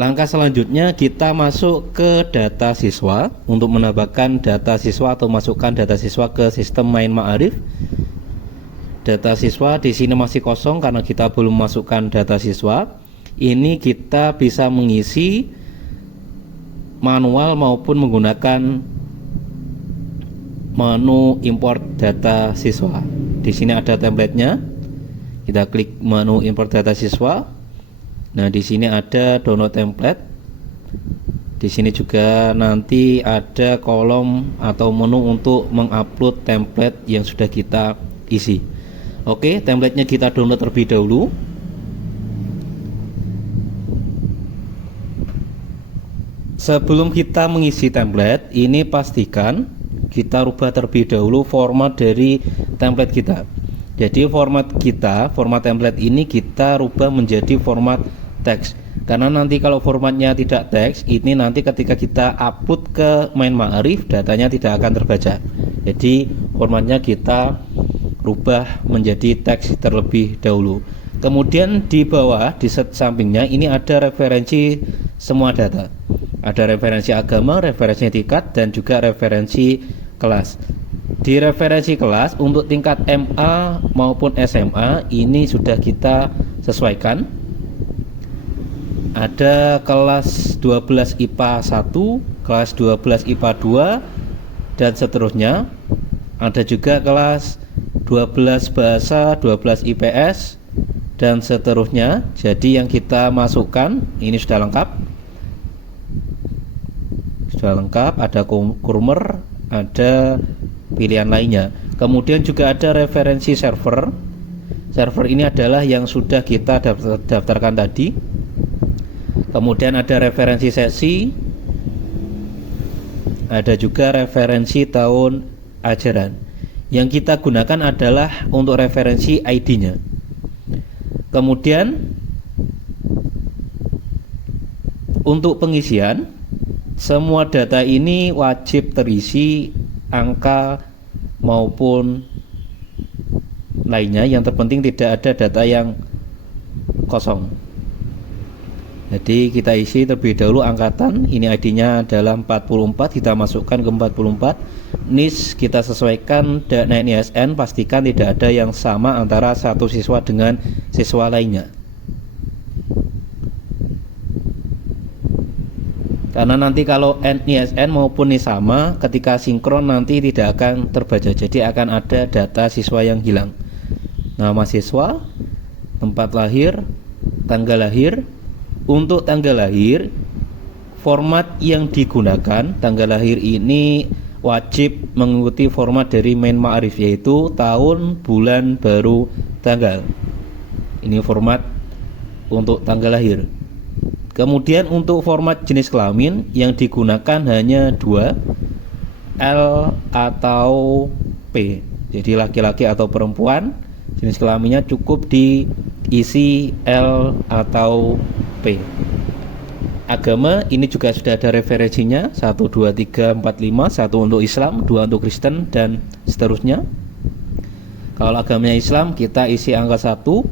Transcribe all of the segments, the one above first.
Langkah selanjutnya kita masuk ke data siswa untuk menambahkan data siswa atau masukkan data siswa ke sistem Main Ma'arif. Data siswa di sini masih kosong karena kita belum masukkan data siswa. Ini kita bisa mengisi manual maupun menggunakan menu import data siswa. Di sini ada templatenya. Kita klik menu import data siswa. Nah, di sini ada download template. Di sini juga nanti ada kolom atau menu untuk mengupload template yang sudah kita isi. Oke, templatenya kita download terlebih dahulu. Sebelum kita mengisi template, ini pastikan kita rubah terlebih dahulu format dari template kita. Jadi format template ini kita rubah menjadi format teks. Karena nanti kalau formatnya tidak teks, ini nanti ketika kita upload ke Main Ma'arif, datanya tidak akan terbaca. Jadi formatnya kita rubah menjadi teks terlebih dahulu. Kemudian di bawah, di sampingnya ini ada referensi semua data. Ada referensi agama, referensi tingkat, dan juga referensi kelas. Di referensi kelas untuk tingkat MA maupun SMA ini sudah kita sesuaikan. Ada kelas 12 IPA 1, kelas 12 IPA 2, dan seterusnya. Ada juga kelas 12 bahasa, 12 IPS, dan seterusnya. Jadi yang kita masukkan ini sudah lengkap. Ada kurmer, ada pilihan lainnya. Kemudian juga ada referensi server. Server ini adalah yang sudah kita daftarkan tadi. Kemudian ada referensi sesi, ada juga referensi tahun ajaran. Yang kita gunakan adalah untuk referensi ID-nya. Kemudian untuk pengisian, semua data ini wajib terisi angka maupun lainnya. Yang terpenting tidak ada data yang kosong. Jadi kita isi terlebih dahulu angkatan. Ini ID-nya adalah 44, kita masukkan ke 44. NIS kita sesuaikan dengan ISN, pastikan tidak ada yang sama antara satu siswa dengan siswa lainnya. Karena nanti kalau ISN maupun NIS sama, ketika sinkron nanti tidak akan terbaca. Jadi akan ada data siswa yang hilang. Nama siswa, tempat lahir, tanggal lahir. Untuk tanggal lahir, format yang digunakan tanggal lahir ini wajib mengikuti format dari Main Ma'arif, yaitu tahun, bulan, baru, tanggal. Ini format untuk tanggal lahir. Kemudian untuk format jenis kelamin yang digunakan hanya dua, L atau P. Jadi laki-laki atau perempuan, jenis kelaminnya cukup diisi L atau P. Agama ini juga sudah ada referensinya, 1, 2, 3, 4, 5. 1 untuk Islam, 2 untuk Kristen, dan seterusnya. Kalau agamanya Islam kita isi angka 1.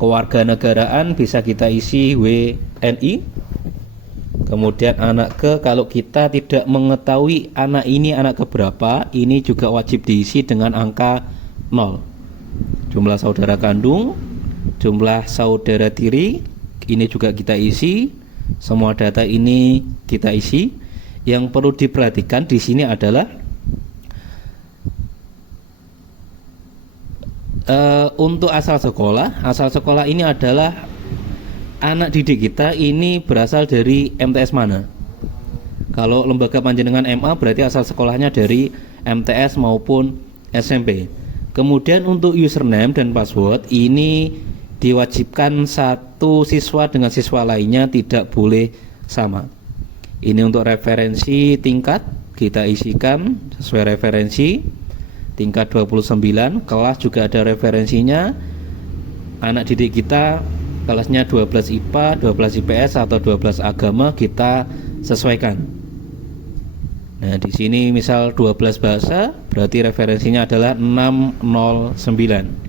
Kewarganegaraan bisa kita isi WNI. Kemudian anak kalau kita tidak mengetahui anak ini anak keberapa, ini juga wajib diisi dengan angka 0. Jumlah saudara kandung, jumlah saudara tiri, ini juga kita isi. Semua data ini kita isi. Yang perlu diperhatikan di sini adalah untuk asal sekolah. Asal sekolah ini adalah anak didik kita ini berasal dari MTS mana. Kalau lembaga panjenengan MA berarti asal sekolahnya dari MTS maupun SMP. Kemudian untuk username dan password ini diwajibkan satu siswa dengan siswa lainnya tidak boleh sama. Ini untuk referensi tingkat kita isikan sesuai referensi. Tingkat 29, kelas juga ada referensinya. Anak didik kita kelasnya 12 IPA, 12 IPS atau 12 agama kita sesuaikan. Nah, di sini misal 12 bahasa, berarti referensinya adalah 609.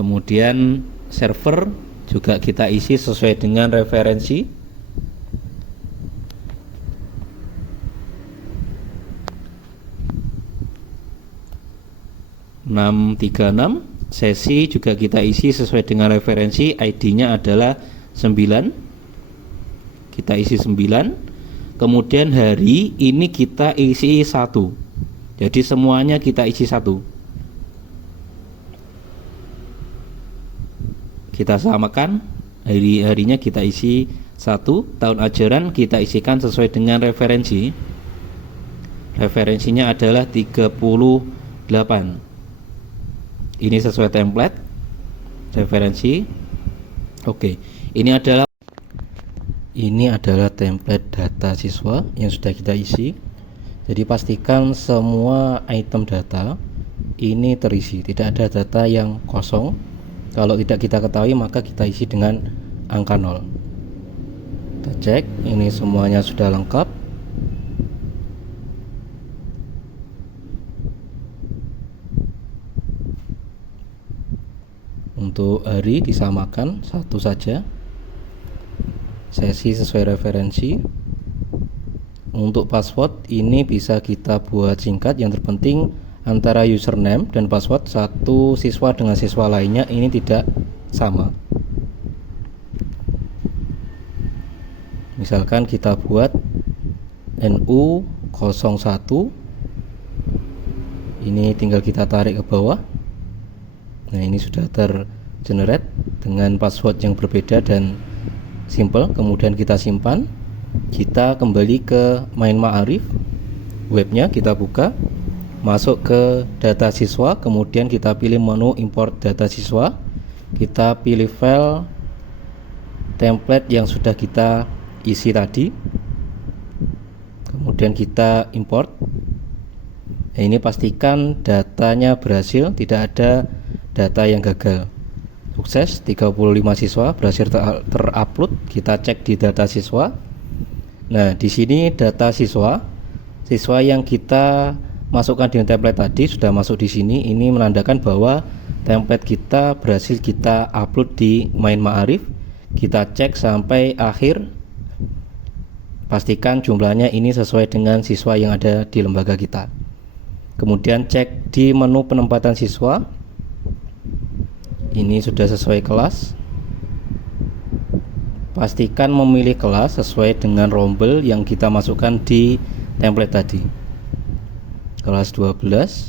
Kemudian server juga kita isi sesuai dengan referensi. (636) sesi juga kita isi sesuai dengan referensi, ID-nya adalah 9. Kita isi 9. Kemudian hari ini kita isi 1. Jadi semuanya kita isi 1. Kita samakan, hari-harinya kita isi 1, tahun ajaran kita isikan sesuai dengan referensi. Referensinya adalah 38. Ini sesuai template referensi. Oke, ini adalah template data siswa yang sudah kita isi. Jadi pastikan semua item data ini terisi, tidak ada data yang kosong. Kalau tidak kita ketahui maka kita isi dengan angka 0. Kita cek, ini semuanya sudah lengkap. Untuk hari disamakan 1 saja. Sesi sesuai referensi. Untuk password ini bisa kita buat singkat, yang terpenting antara username dan password satu siswa dengan siswa lainnya ini tidak sama. Misalkan kita buat NU01, ini tinggal kita tarik ke bawah. Nah, ini sudah tergenerate dengan password yang berbeda dan simple. Kemudian kita simpan. Kita kembali ke Main Ma'arif, webnya kita buka, masuk ke data siswa, kemudian kita pilih menu import data siswa. Kita pilih file template yang sudah kita isi tadi, kemudian kita import. Nah, ini pastikan datanya berhasil, tidak ada data yang gagal. Sukses, 35 siswa berhasil terupload. Kita cek di data siswa. Nah, di sini data siswa yang kita masukkan di template tadi sudah masuk di sini. Ini menandakan bahwa template kita berhasil kita upload di Main Ma'arif. Kita cek sampai akhir. Pastikan jumlahnya ini sesuai dengan siswa yang ada di lembaga kita. Kemudian cek di menu penempatan siswa. Ini sudah sesuai kelas. Pastikan memilih kelas sesuai dengan rombel yang kita masukkan di template tadi. Kelas 12.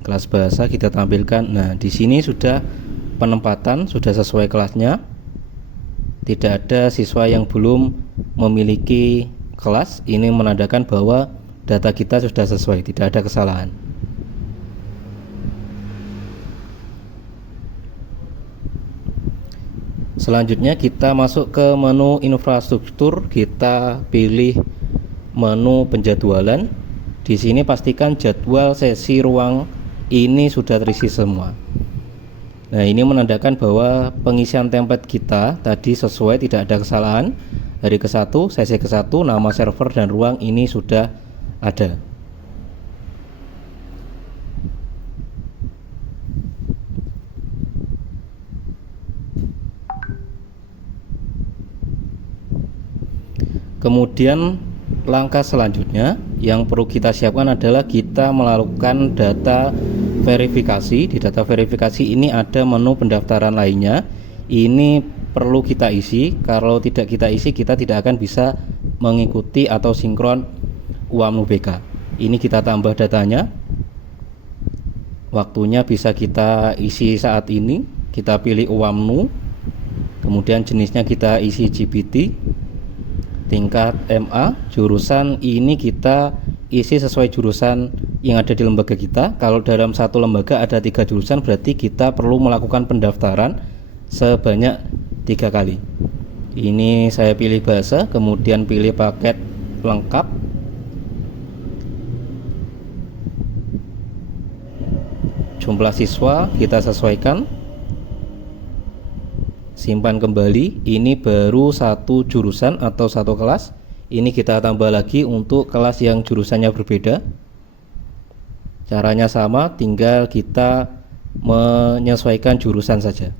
Kelas bahasa kita tampilkan. Nah, di sini sudah penempatan, sudah sesuai kelasnya. Tidak ada siswa yang belum memiliki kelas. Ini menandakan bahwa data kita sudah sesuai, tidak ada kesalahan. Selanjutnya kita masuk ke menu infrastruktur. Kita pilih menu penjadwalan. Di sini pastikan jadwal sesi ruang ini sudah terisi semua. Nah, ini menandakan bahwa pengisian template kita tadi sesuai, tidak ada kesalahan. Hari ke-1, sesi ke-1, nama server dan ruang ini sudah ada. Kemudian langkah selanjutnya yang perlu kita siapkan adalah kita melakukan data verifikasi. Di data verifikasi ini ada menu pendaftaran lainnya. Ini perlu kita isi. Kalau tidak kita isi, kita tidak akan bisa mengikuti atau sinkron UAMNU BK. Ini kita tambah datanya. Waktunya bisa kita isi saat ini. Kita pilih UAMNU. Kemudian jenisnya kita isi GPT. Tingkat MA, jurusan ini kita isi sesuai jurusan yang ada di lembaga kita. Kalau dalam satu lembaga ada 3 jurusan, berarti kita perlu melakukan pendaftaran sebanyak 3 kali. Ini saya pilih bahasa, kemudian pilih paket lengkap. Jumlah siswa kita sesuaikan. Simpan kembali. Ini baru satu jurusan atau satu kelas. Ini kita tambah lagi untuk kelas yang jurusannya berbeda. Caranya sama, tinggal kita menyesuaikan jurusan saja.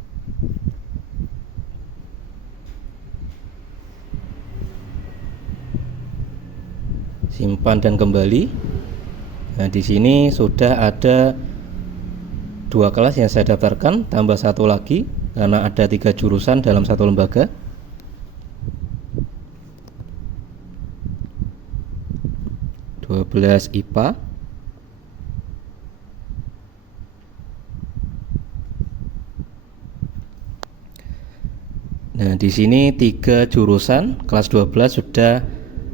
Simpan dan kembali. Nah, di sini sudah ada 2 kelas yang saya daftarkan, tambah 1 lagi karena ada 3 jurusan dalam satu lembaga. IPA. Nah, di sini 3 jurusan kelas 12 sudah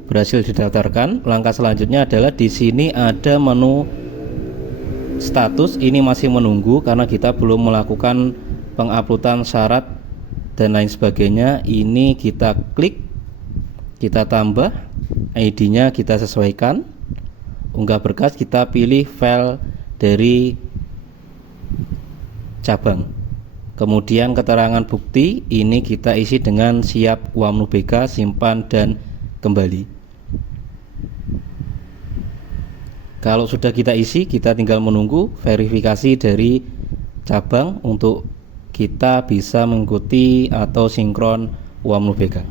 berhasil didaftarkan. Langkah selanjutnya adalah di sini ada menu status, ini masih menunggu karena kita belum melakukan penguploadan syarat dan lain sebagainya. Ini kita klik, kita tambah, ID-nya kita sesuaikan. Unggah berkas, kita pilih file dari cabang. Kemudian keterangan bukti ini kita isi dengan siap UAMNU BK, simpan dan kembali. Kalau sudah kita isi, kita tinggal menunggu verifikasi dari cabang untuk kita bisa mengikuti atau sinkron UAMNU BK.